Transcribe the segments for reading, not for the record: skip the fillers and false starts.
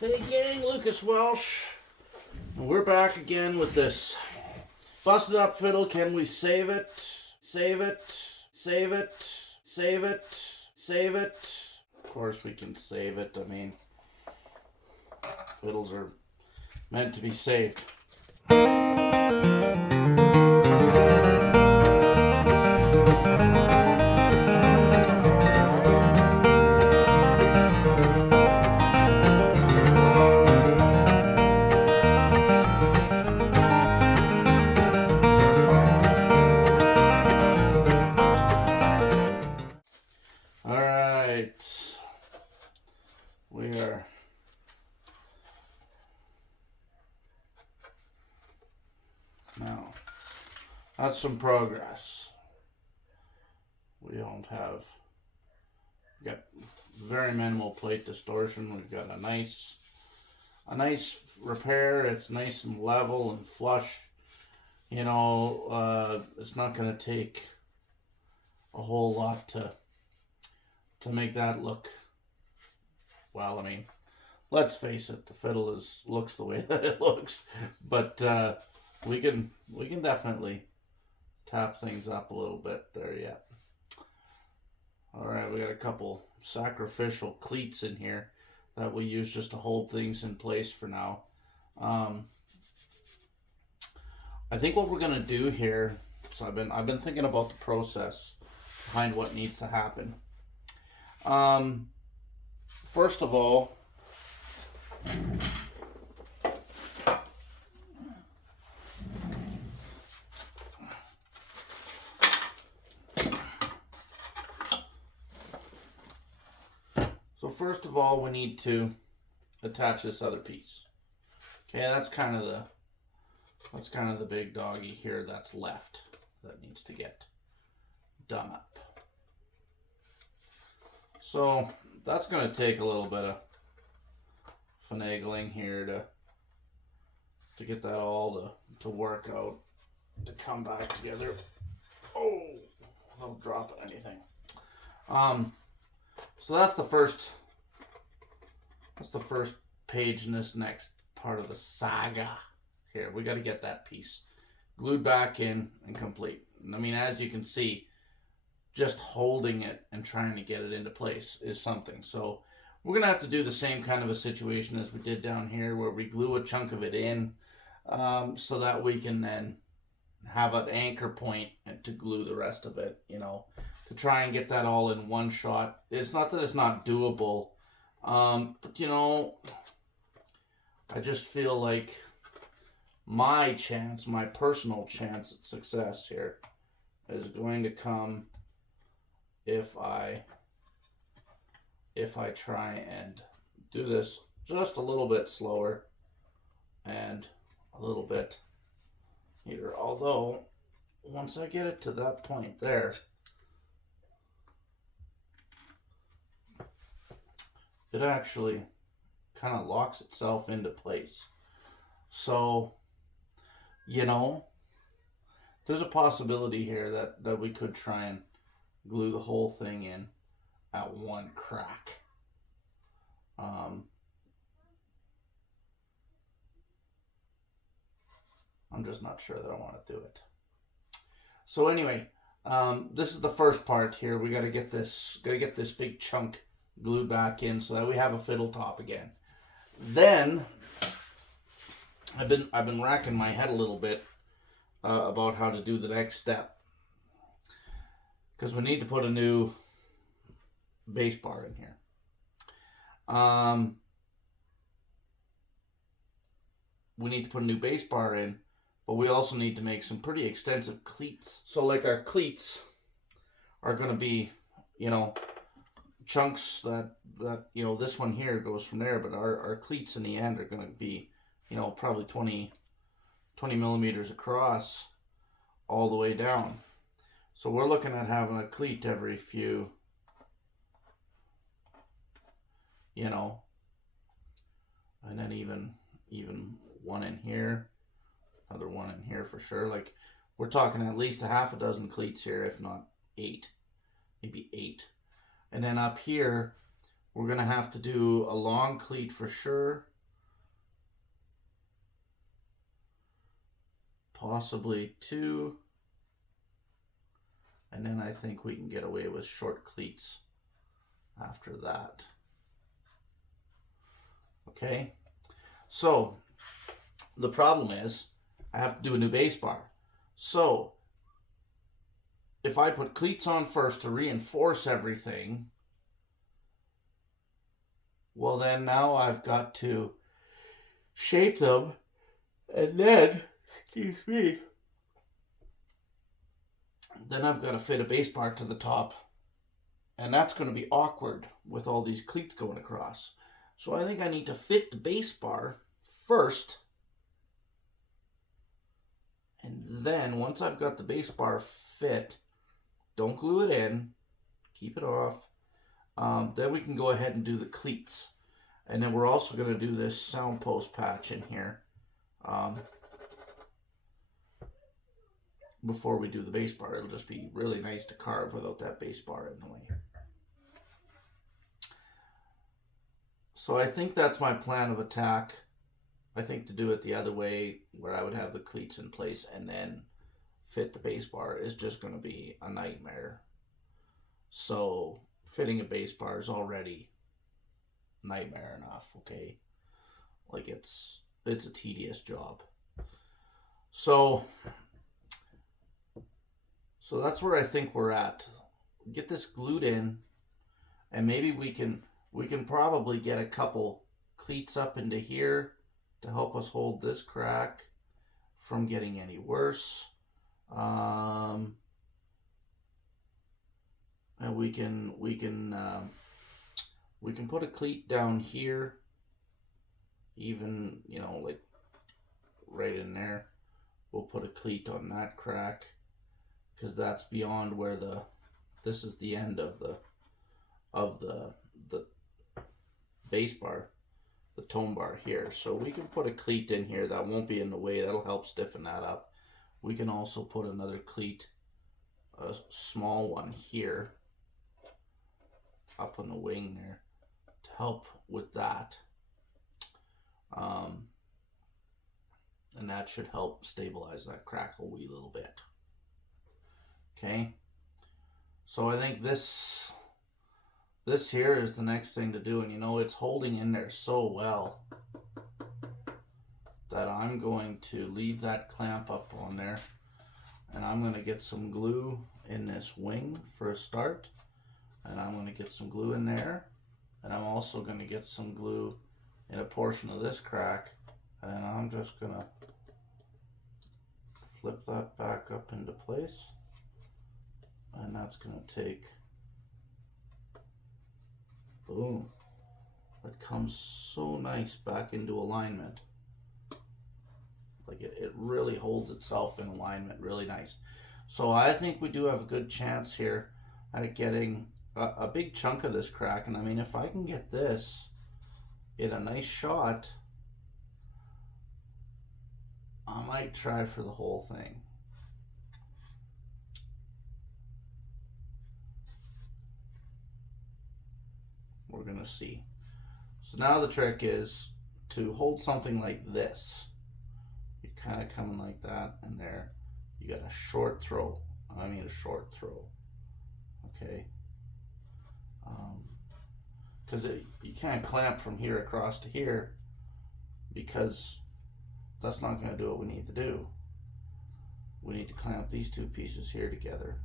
Hey gang, Lucas Welsh. And we're back again with this busted up fiddle. Can we save it? Save it. Save it. Save it. Save it. Of course we can save it. I mean, fiddles are meant to be saved. We are now, that's some progress. We don't have, we got very minimal plate distortion. We've got a nice repair. It's nice and level and flush. You know, it's not going to take a whole lot to make that look. Well, I mean, let's face it, the fiddle looks the way that it looks, but we can definitely tap things up a little bit there. Yeah. All right, we got a couple sacrificial cleats in here that we use just to hold things in place for now. I think what we're gonna do here, so I've been thinking about the process behind what needs to happen. First of all, we need to attach this other piece. Okay, that's kind of the big doggy here that's left that needs to get done up. So that's going to take a little bit of finagling here to get that all to work out, to come back together. Oh, without dropping anything. So that's the first page in this next part of the saga. Here, we got to get that piece glued back in and complete. And I mean, as you can see, just holding it and trying to get it into place is something. So we're going to have to do the same kind of a situation as we did down here, where we glue a chunk of it in so that we can then have an anchor point and to glue the rest of it, you know, to try and get that all in one shot. It's not that it's not doable, but you know, I just feel like my personal chance at success here is going to come if I try and do this just a little bit slower and a little bit neater. Although once I get it to that point there, it actually kind of locks itself into place. So, you know, there's a possibility here that we could try and glue the whole thing in at one crack. I'm just not sure that I want to do it. So anyway, this is the first part here. We got to get this big chunk glued back in so that we have a fiddle top again. Then I've been racking my head a little bit about how to do the next step, because we need to put a new bass bar in here. We need to put a new bass bar in, but we also need to make some pretty extensive cleats. So like our cleats are going to be, you know, chunks that you know, this one here goes from there, but our cleats in the end are going to be, you know, probably 20 millimeters across all the way down. So we're looking at having a cleat every few, you know, and then even one in here, another one in here for sure. Like, we're talking at least a half a dozen cleats here, if not 8, maybe 8. And then up here, we're going to have to do a long cleat for sure, possibly 2. And then I think we can get away with short cleats after that. Okay, so the problem is I have to do a new base bar. So if I put cleats on first to reinforce everything, well then now I've got to shape them, and then, excuse me, then I've got to fit a base bar to the top, and that's going to be awkward with all these cleats going across. So I think I need to fit the base bar first, and then once I've got the base bar fit, don't glue it in, keep it off, then we can go ahead and do the cleats. And then we're also going to do this sound post patch in here before we do the base bar. It'll just be really nice to carve without that base bar in the way. So I think that's my plan of attack. I think to do it the other way, where I would have the cleats in place and then fit the base bar, is just going to be a nightmare. So fitting a base bar is already nightmare enough, okay? Like it's a tedious job. So that's where I think we're at. Get this glued in, and maybe we can probably get a couple cleats up into here to help us hold this crack from getting any worse. And we can put a cleat down here, even, you know, like right in there. We'll put a cleat on that crack, because that's beyond where this is the end of the base bar, the tone bar here. So we can put a cleat in here that won't be in the way. That'll help stiffen that up. We can also put another cleat, a small one here, up on the wing there, to help with that. And that should help stabilize that crack a wee little bit. Okay, so I think this here is the next thing to do, and you know, it's holding in there so well that I'm going to leave that clamp up on there, and I'm going to get some glue in this wing for a start, and I'm going to get some glue in there, and I'm also going to get some glue in a portion of this crack, and I'm just going to flip that back up into place, and that's going to take, boom, it comes so nice back into alignment. Like it really holds itself in alignment really nice. So I think we do have a good chance here at getting a big chunk of this crack. And I mean, if I can get this in a nice shot, I might try for the whole thing. We're gonna see. So now the trick is to hold something like this. You're kind of coming like that, and there you got a short throw. I mean a short throw. Okay. Because you can't clamp from here across to here, because that's not going to do what we need to do. We need to clamp these two pieces here together.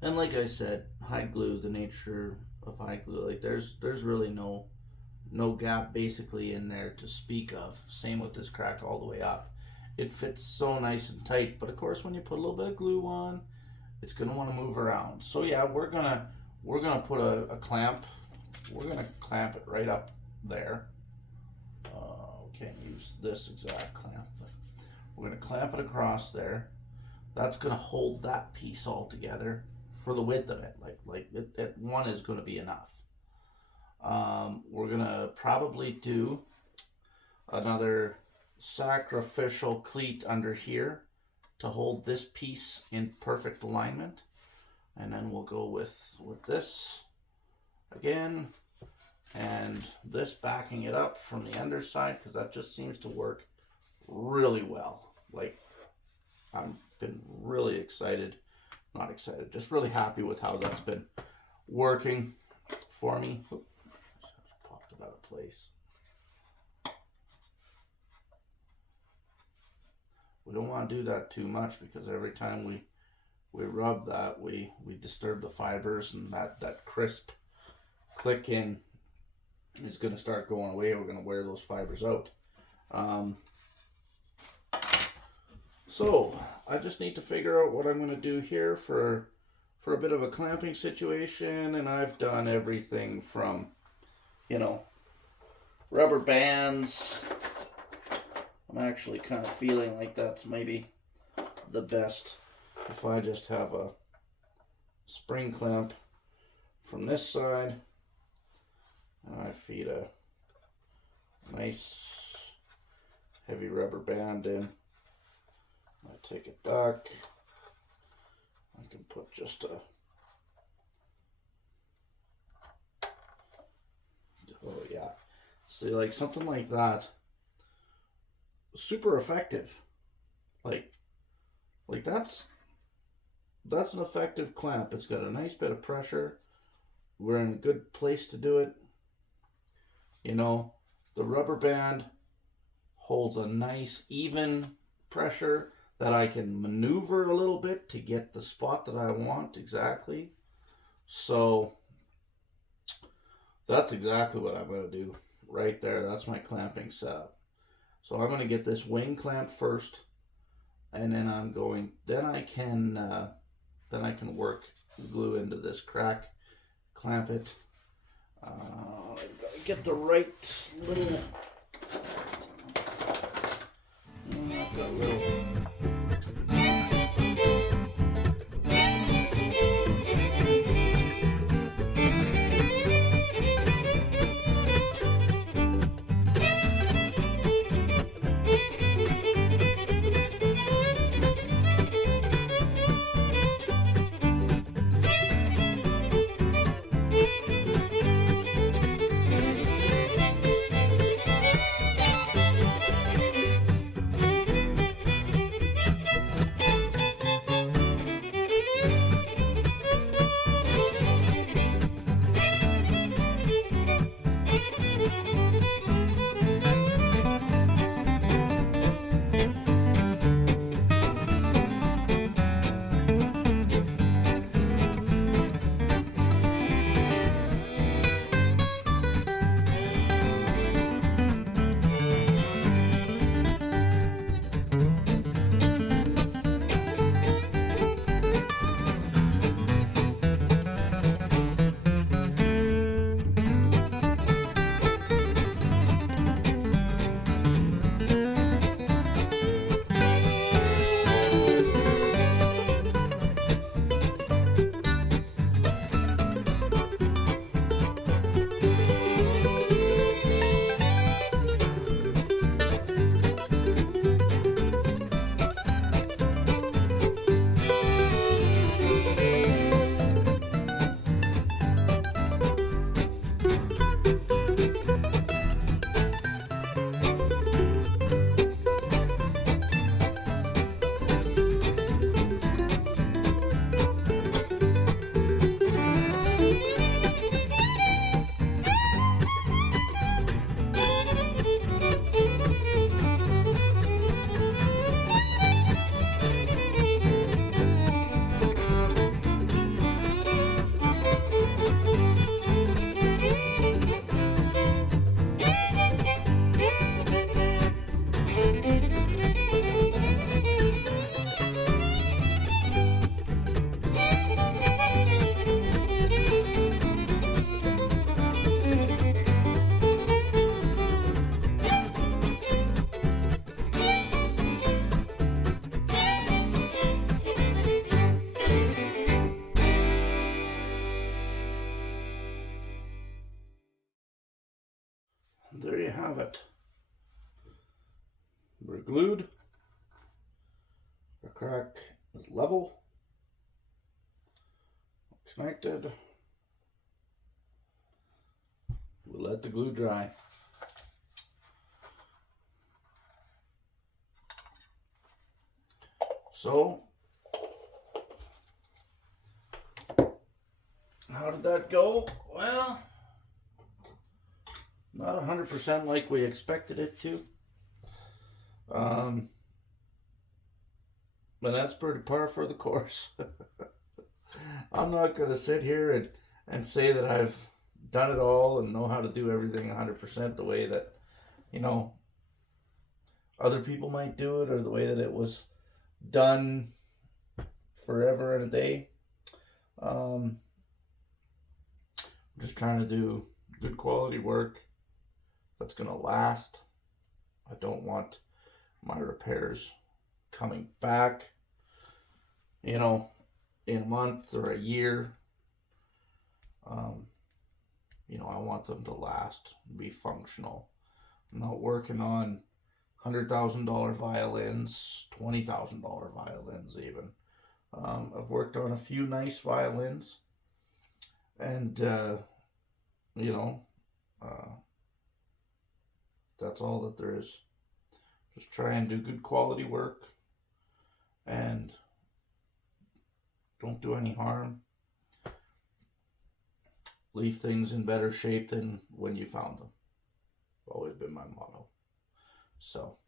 And like I said, hide glue, the nature of hide glue, like there's really no gap basically in there to speak of. Same with this crack all the way up. It fits so nice and tight, but of course when you put a little bit of glue on, it's gonna want to move around. So yeah, we're gonna put a clamp. We're gonna clamp it right up there. We can't use this exact clamp, but we're gonna clamp it across there. That's gonna hold that piece all together for the width of it. Like one is gonna be enough. We're gonna probably do another sacrificial cleat under here to hold this piece in perfect alignment, and then we'll go with this again, and this backing it up from the underside, because that just seems to work really well. Like, I've been really excited, not excited, just really happy with how that's been working for me. Oops, just popped it out of place. We don't want to do that too much, because every time we rub that, we disturb the fibers, and that crisp clicking is going to start going away. We're going to wear those fibers out. So I just need to figure out what I'm going to do here for a bit of a clamping situation, and I've done everything from, you know, rubber bands. I'm actually kind of feeling like that's maybe the best if I just have a spring clamp from this side, and I feed a nice heavy rubber band in. I take it back. I can put just a, oh yeah, see, like something like that, super effective. Like that's an effective clamp. It's got a nice bit of pressure. We're in a good place to do it. You know, the rubber band holds a nice even pressure that I can maneuver a little bit to get the spot that I want exactly. So that's exactly what I'm going to do right there. That's my clamping setup. So I'm going to get this wing clamp first, and then I can work glue into this crack, clamp it. I've got to get the right little, I've got a little, there you have it. We're glued. Our crack is level, connected. let the glue dry. So, how did that go? Well, not 100% like we expected it to. But that's pretty par for the course. I'm not going to sit here and say that I've done it all and know how to do everything 100% the way that, you know, other people might do it, or the way that it was done forever and a day. I'm just trying to do good quality work that's going to last. I don't want my repairs coming back, you know, in a month or a year. You know, I want them to last, be functional. I'm not working on $100,000 violins, $20,000 violins even. I've worked on a few nice violins, and you know, that's all that there is. Just try and do good quality work, and don't do any harm. Leave things in better shape than when you found them. Always been my motto. So,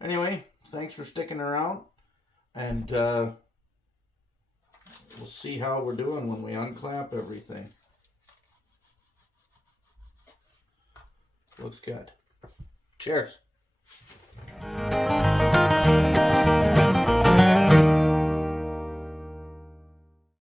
anyway, thanks for sticking around, and we'll see how we're doing when we unclamp everything. Looks good. Cheers.